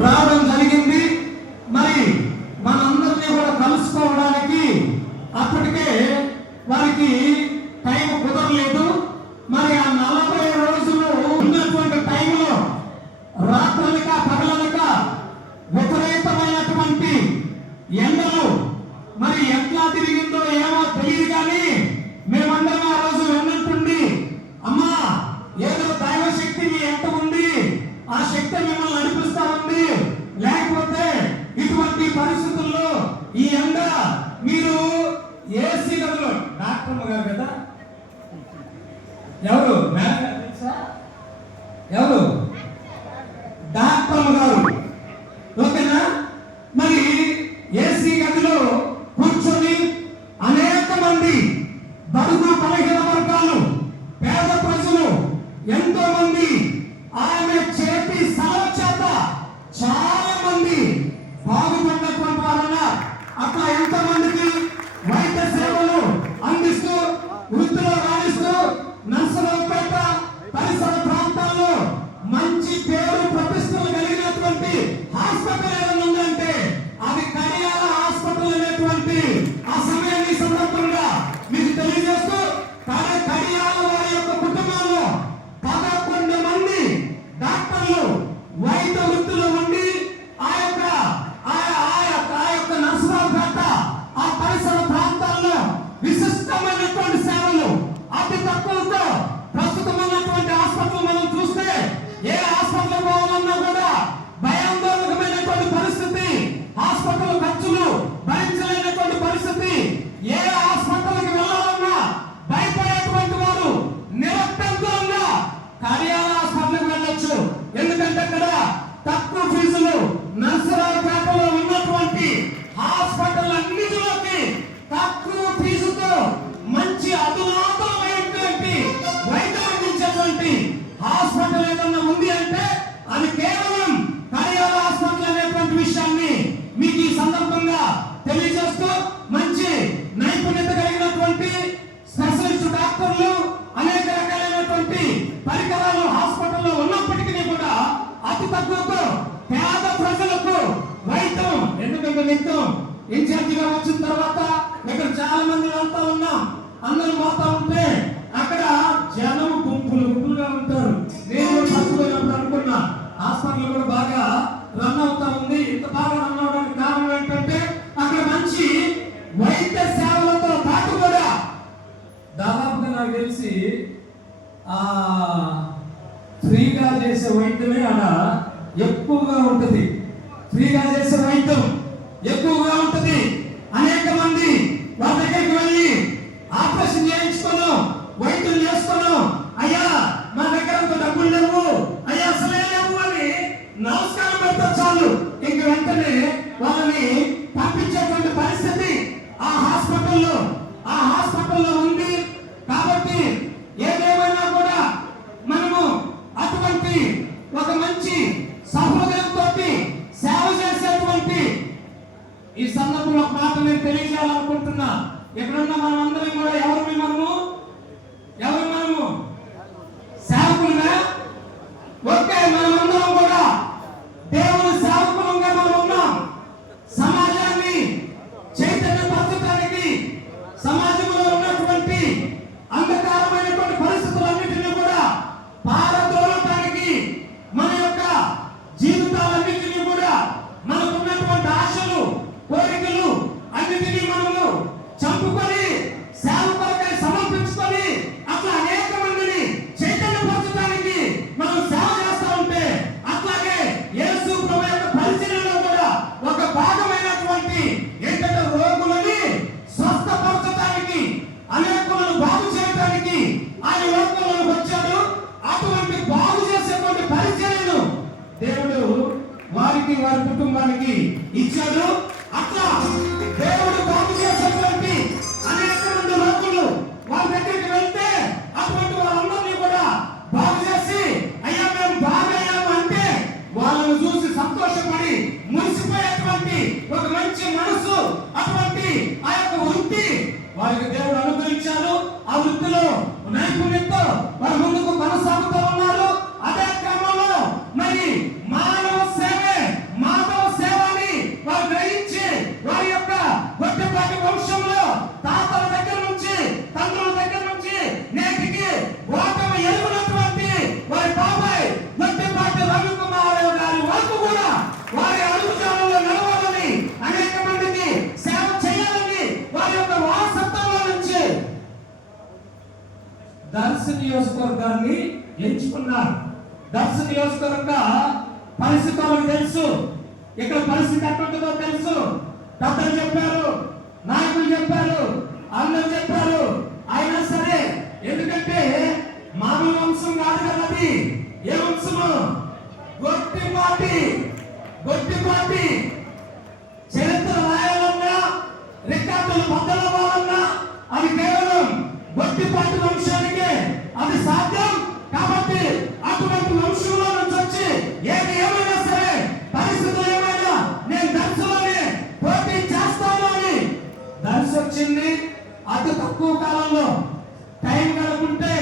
రావడం జరిగింది. మరి మనందరినీ కూడా కలుసుకోవడానికి అప్పటికే వారికి డాక్టర్ గారు కదా ఎవరు మేడం గారు తెలుసా? ఎవరు డాక్టర్ గారు ఓకేనా మరి ఏసీ గదిలో కూర్చొని అనేక మంది బడుగు బలహీన వర్గాలు పేద ప్రజలు ఎంతో మంది ఆమె చేతి సెలవు చేత చాలా మంది బాగుపడినటువంటి వారున్న అట్లా ఎంతో మందికి వైద్య సేవలు అందిస్తూ వృత్తిలో రాణిస్తూ నర్సరావుపేట పరిసర ప్రాంతాల్లో మంచి పేరు ప్రతిష్టలు కలిగినటువంటి హాస్పిటల్ ఏదైనా ఉందంటే అది కడియాల హాస్పిటల్ అనేటువంటి ఆ సమయాన్ని సందర్భంగా మీకు తెలియజేస్తూ కానీ కడియాల వారి యొక్క కుటుంబంలో పదకొండు మంది డాక్టర్లు వైద్య వృత్తిలో ఉండి ఆ యొక్క ఆ ఆ యొక్క ఆ యొక్క ఆ పరిసర ప్రాంతాల్లో విశిష్టమైనటువంటి సేవలు అతి తక్కువతో హాస్పిటల్ అతి తక్కువతో పేద ప్రజలకు వైద్యం ఎందుకంటే నిత్యం ఇన్ఛార్జిగా వచ్చిన తర్వాత ఇక్కడ చాలా మంది వెళ్తా ఉన్నాం. అందరూ పోతా ఉంటే అక్కడ జనం గుంపులు గుంపులుగా ఉంటారు. నేను కూడా అనుకున్నా. హాస్పిటల్ కూడా బాగా రన్ అవుతా ఉంది. ఇంత బాగా రన్ అవడానికి కారణం ఏంటంటే అక్కడ మంచి వైద్య సేవలతో పాటు కూడా దాదాపుగా నాకు తెలిసి ఆ ఫ్రీగా చేసే వైద్యమే ఆడ ఎక్కువగా ఉంటుంది. ఫ్రీగా చేసే వైద్యం ఎక్కువగా ఉంటుంది. అనేక మంది వాళ్ళ దగ్గరికి వెళ్ళి ఆపరేషన్ చేయించుకోను వైద్యం చేసుకోను అయ్యా మా దగ్గర డబ్బులు లేవు. అయ్యా అసలే లేవు అని నమస్కారం పెడతా చాలు. ఇంక వెంటనే వాళ్ళని పంపించేటువంటి పరిస్థితి ఆ హాస్పిటల్లో ఉంది కాబట్టి ఏదేమైనా కూడా మనము అటువంటి ఒక సహృదయంతో సేవ చేసేటువంటి ఈ సందర్భంలో ఒక మాట నేను తెలియజేయాలనుకుంటున్నా. ఎక్కడున్న మనం అందరం కూడా ఎవరు మిమ్మల్ని చంపుకొని సేవ కొరకై సమర్పించుకొని అట్లా అనేక మందిని చైతన్యపరచడానికి మనం సేవ చేస్తా ఉంటే అట్లాగే యేసు ప్రభు యొక్క పరిచయంలో కూడా ఒక భాగమైనటువంటి ఏంటంటే రోగులని స్వస్థపరచడానికి అనేకులను బాగు చేయడానికి ఆయన లోకంలోకి వచ్చాడు. అటువంటి బాగు చేసేటువంటి పరిచయను దేవుడు వారికి వారి కుటుంబానికి ఇచ్చాడు. అట్లా దేవుడు బాగు చేశాడు వృత్తిలో నైపుణ్యంతో వారు ముందుకు కొనసాగుతూ ఉన్నారు. అదే నియోజకవర్గాన్ని ఎంచుకున్నారు. దర్శ నియోజకవర్గ పరిస్థితి వాళ్ళకి తెలుసు. ఇక్కడ పరిస్థితి ఎట్లుంటుందో తెలుసు. పెద్దలు చెప్పారు నాయకులు చెప్పారు అందరు చెప్పారు. అయినా సరే ఎందుకంటే మానవ వంశం కాదు కదా అది. ఏ వంశము? గొట్టిపాటి గొట్టిపాటి చరిత్ర రాయాలన్నా రికార్డులు బద్దలవ్వాలన్నా అది కేవలం గొట్టిపాటి వంశానికే కాలంలో టైం కనుకుంటే